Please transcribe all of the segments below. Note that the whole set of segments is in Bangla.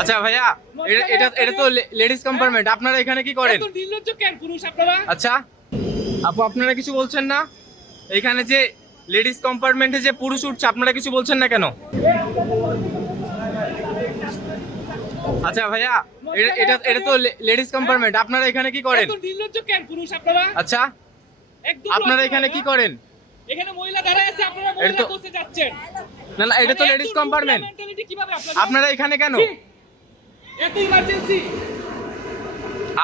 আচ্ছা ভাইয়া, এটা এটা তো লেডিস কম্পার্টমেন্ট, আপনারা এখানে কি করেন? এত নির্লজ্জ কেন পুরুষ আপনারা? আচ্ছা আপু, আপনারা কিছু বলছেন না? এখানে যে লেডিস কম্পার্টমেন্টে যে পুরুষ উঠছে, আপনারা কিছু বলছেন না কেন? আচ্ছা ভাইয়া, এটা এটা তো লেডিস কম্পার্টমেন্ট, আপনারা এখানে কি করেন? এত নির্লজ্জ কেন পুরুষ আপনারা? আচ্ছা একদম আপনারা লজ্জা এখানে হয় কি না? করেন? এখানে মহিলা দাঁড়ায় আছে, আপনারা এটা মহিলা তো- বসে যাচ্ছেন। না না, এটা তো মানে লেডিস এত কম্পার্টমেন্ট, নোংরা mentality কিভাবে আপনাদের? আপনারা এখানে কেন? ছি! এত ইমার্জেন্সি।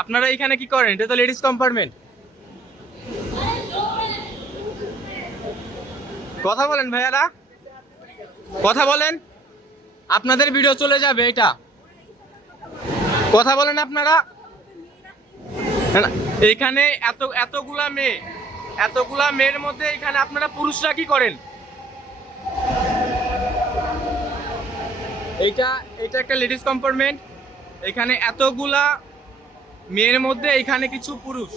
আপনারা এখানে কি করেন? এটা তো লেডিস কম্পার্টমেন্ট। কথা বলেন ভাইয়ারা, কথা বলেন, আপনাদের ভিডিও চলে যাবে এটা। কথা বলেন আপনারা। না, না, এখানে এতগুলা মেয়ের মধ্যে এখানে আপনারা পুরুষরা কি করেন? এটা এটা একটা লেডিস কম্পার্টমেন্ট, এখানে এতগুলা মেয়ের মধ্যে এখানে কিছু পুরুষ।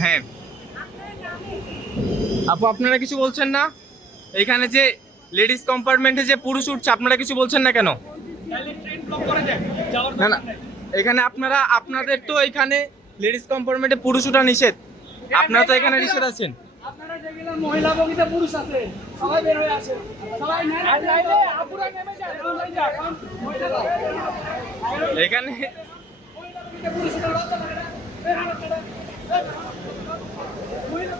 হ্যাঁ আপু, আপনারা কিছু বলছেন না? এখানে যে লেডিস কম্পার্টমেন্টে যে পুরুষ উঠছে, আপনারা কিছু বলছেন না কেন? তাহলে ট্রেন ব্লক করে দেন, যাওয়ার না না, দরকার নেই। এখানে আপনাদের তো এখানে লেডিস কম্পার্টমেন্টে পুরুষ উঠা নিষেধ, আপনারা তো এখানে নিষেধ আছেন। আপনারা যেগুলো মহিলা বগিতে পুরুষ আছে, সবাই বের হয়ে আসে, সবাই নাইলে আপুরা নেমে যায়, নামে যায়, কারণ মহিলারা এখানে বগিতে পুরুষদের লজ্জা লাগে না? এই হারাম করে। মহিলা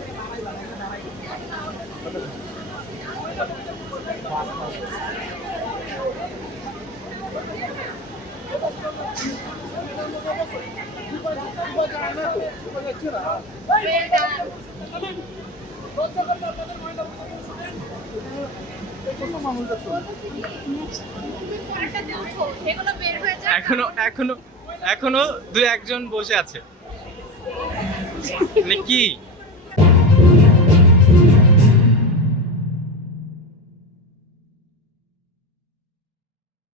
এগুলো বের হয়ে যায়। এখনো এখনো এখনো দুই একজন বসে আছে, মানে কি